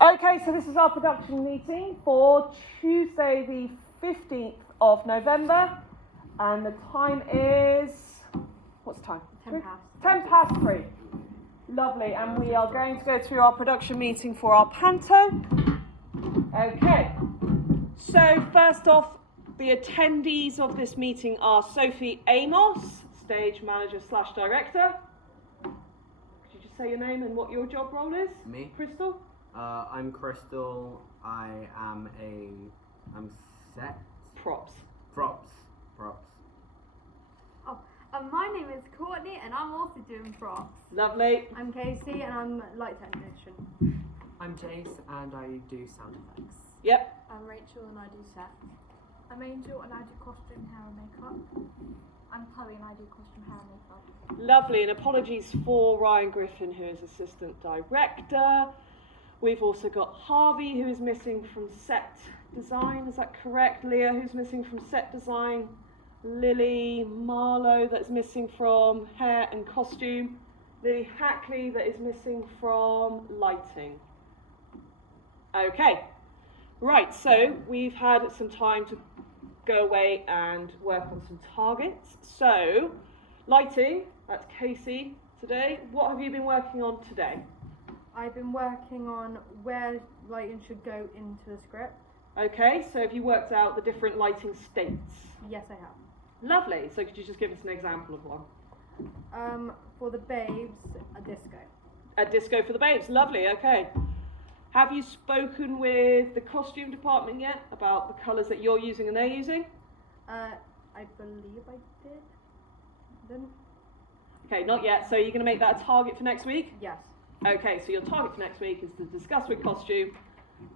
Okay, so this is our production meeting for Tuesday the 15th of November, and the time is, what's the time? 10 past. 10 past 3. Lovely, and we are going to go through our production meeting for our Panto. Okay, so first off, the attendees of this meeting are Sophie Amos, stage manager / director. Could you just say your name and what your job role is? Me? Crystal? I'm Crystal. I'm set. Props. Props. Oh, my name is Courtney and I'm also doing props. Lovely. I'm Casey and I'm light technician. I'm Jace and I do sound effects. Yep. I'm Rachel and I do set. I'm Angel and I do costume, hair and makeup. I'm Chloe and I do costume, hair and makeup. Lovely, and apologies for Ryan Griffin, who is assistant director. We've also got Harvey, who is missing from set design, is that correct? Leah, who's missing from set design. Lily Marlowe, that's missing from hair and costume. Lily Hackley, that is missing from lighting. Okay, right, so we've had some time to go away and work on some targets. So, lighting, that's Casey today. What have you been working on today? I've been working on where lighting should go into the script. Okay, so have you worked out the different lighting states? Yes, I have. Lovely, so could you just give us an example of one? For the babes, a disco. A disco for the babes, lovely, okay. Have you spoken with the costume department yet about the colours that you're using and they're using? I believe I did. Didn't? Okay, not yet, so you're going to make that a target for next week? Yes. Okay, so your target for next week is to discuss with costume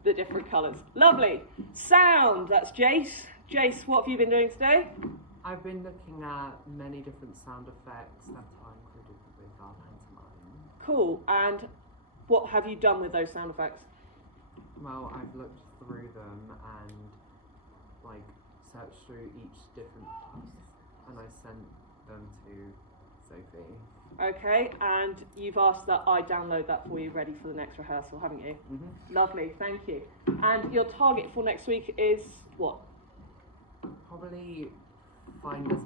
the different colours. Lovely. Sound, that's Jace. Jace, what have you been doing today? I've been looking at many different sound effects that are included with our pantomime. Cool, and what have you done with those sound effects? Well, I've looked through them and searched through each different piece and I sent them to Sophie. Okay, and you've asked that I download that for you ready for the next rehearsal, haven't you? Mm-hmm. Lovely, thank you. And your target for next week is what? Probably find as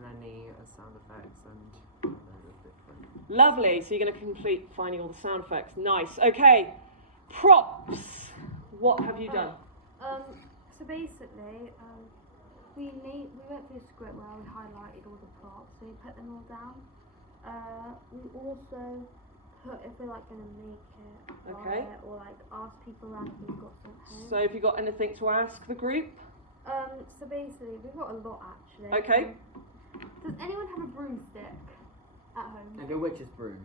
many sound effects and different. Lovely, so you're going to complete finding all the sound effects. Nice. Okay, props. What have you done? So basically, we went through a script where we highlighted all the props, so we put them all down. We also put if we're going to make it, Okay. or ask people around if we've got something. So have you got anything to ask the group? So basically, we've got a lot actually. Okay. Does anyone have a broomstick at home? Like a witch's broom.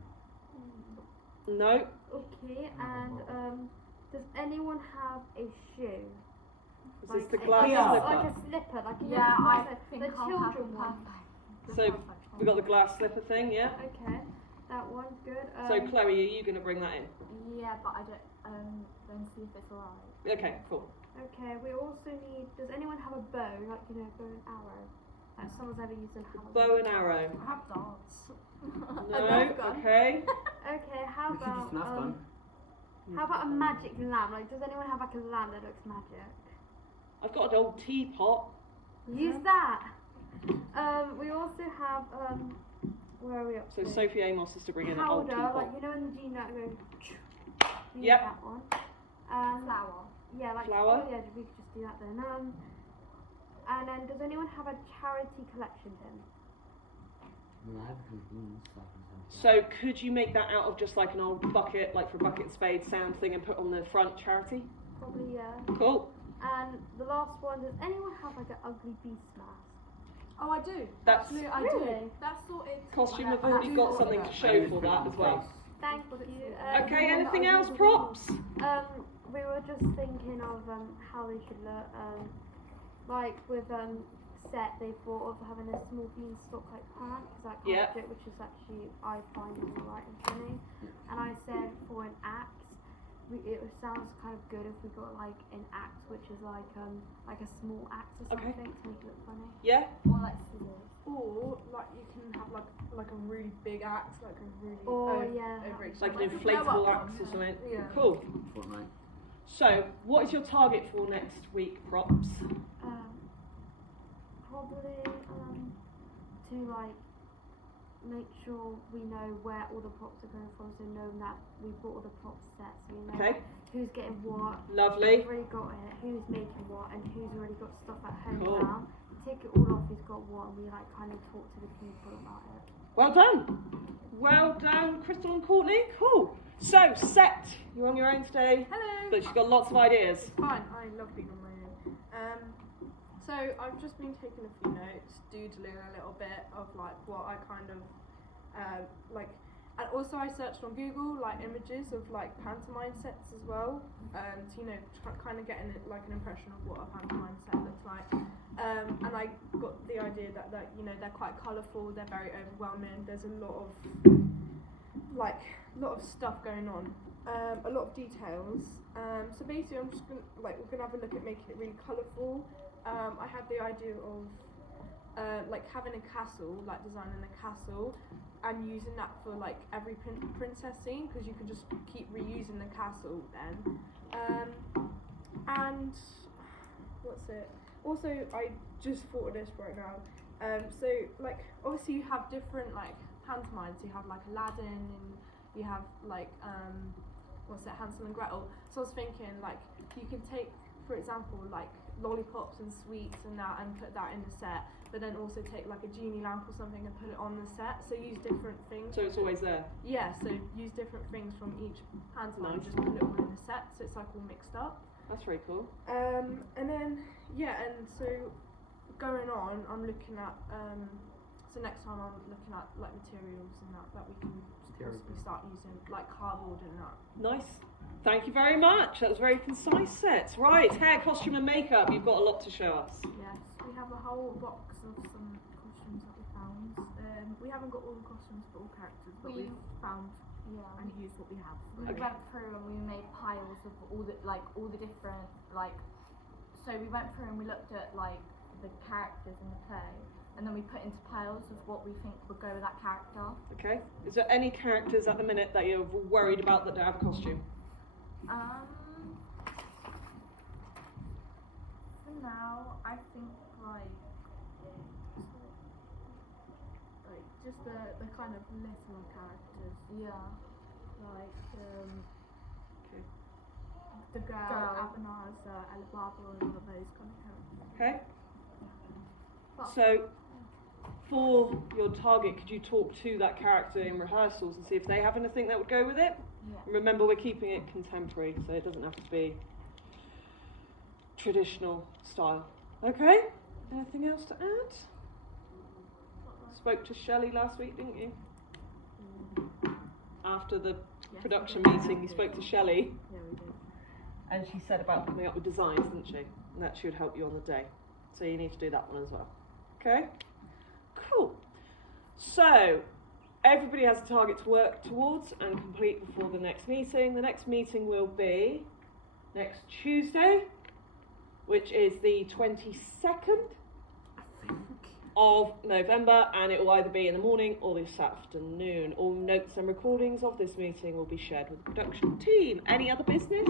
No. Okay, and does anyone have a shoe? Is this the a- glass like slipper? Like a slipper, like a Yeah, I the think I'll have children a one. So we got the glass slipper thing, yeah? Okay, that one's good. So Chloe, are you going to bring that in? Yeah, but I don't, then see if it's alright. Okay, cool. Okay, we also need. Does anyone have a bow, bow and arrow? Like someone's ever used a hammer. Bow and arrow. I have darts. No, okay. Okay, how We could use about enough gun. how about a magic lamp? Like, does anyone have a lamp that looks magic? I've got an old teapot. Use that. We also have where are we up So to? Sophie Amos is to bring in an old Powder, teapot. like you know in the G-note go. Yep. That one. Flower. Yeah, like Flower? Oh, yeah, we could just do that then. And then does anyone have a charity collection tin? So could you make that out of just like an old bucket, like for a bucket and spade sound thing and put on the front charity? Probably yeah. Cool. And the last one, does anyone have like an ugly beast mask? Oh, I do. That's Actually, I Really? do. That's sorted. costume. I've I already do got sort something that. to show for that as well. Thank you. Okay, anything else? Props? We were just thinking of how they should look. Like with set, they thought of having a small beanstalk like plant, because that kind Yeah. of it, which is actually I find alright and funny. And I said for an axe, it sounds kind of good if we got like an axe, which is like a small axe or Okay. something to make it look funny. Yeah? Or like scissors. Or like you can have like a really big axe, like a really Oh, yeah. over Like an Like a inflatable blow-up axe one, or something. yeah. Cool. Fortnite. So, what is your target for next week, props? Probably to like make sure we know where all the props are going from, so knowing that we bought all the prop sets, so we know Okay. like, who's getting what, Lovely. who's already got it, who's making what, and who's already got stuff at home Cool. now. Take it all off who's got what, and we like kind of talk to the people about it. Well done. Well done, Crystal and Courtney. Cool. So, set. You're on your own today, Hello. but she's got lots of ideas. It's fine. I love being on my own. So I've just been taking a few notes, doodling a little bit of like what I kind of like, and also I searched on Google like images of like pantomime sets as well, to kind of getting like an impression of what a pantomime set looks like. And I got the idea that they're quite colourful, they're very overwhelming. There's a lot of stuff going on, a lot of details. So basically, I'm just we're gonna have a look at making it really colourful. I had the idea of having a castle, like designing a castle, and using that for like every princess scene, because you can just keep reusing the castle then. And what's it? Also, I just thought of this right now. So like obviously you have different like pantomimes. You have like Aladdin, and you have like Hansel and Gretel. So I was thinking like you can take, for example, like lollipops and sweets and that, and put that in the set, but then also take like a genie lamp or something and put it on the set. So use different things. So it's always there. Yeah, so use different things from each pantomime, Nice. just put it all in the set, so it's like all mixed up. That's very cool. And then and so going on, I'm looking at so next time I'm looking at like materials and that we can possibly start using, like cardboard and that. Nice. Thank you very much. That was very concise sets. Right, hair, costume and makeup. You've got a lot to show us. Yes, we have a whole box of some costumes that we found. We haven't got all the costumes for all characters, but we've found and used what we have. We Okay. went through and we made piles of all the different so we went through and we looked at like the characters in the play, and then we put into piles of what we think would go with that character. Okay. Is there any characters at the minute that you're worried about that don't have a costume? For now, I think Just the kind of littler characters, like Okay. the girl, Abanaz, Alibaba, and all of those kind of characters. Okay. But So, for your target, could you talk to that character in rehearsals and see if they have anything that would go with it? Yeah. Remember, we're keeping it contemporary, so it doesn't have to be traditional style. Okay? Anything else to add? Spoke to Shelley last week, didn't you? After the production meeting, you spoke to Shelley, Yeah, we did. and she said about coming up with designs, didn't she? And that should help you on the day. So you need to do that one as well. Okay? Cool. So, everybody has a target to work towards and complete before the next meeting. The next meeting will be next Tuesday, which is the 22nd of November, and it will either be in the morning or this afternoon. All notes and recordings of this meeting will be shared with the production team. Any other business?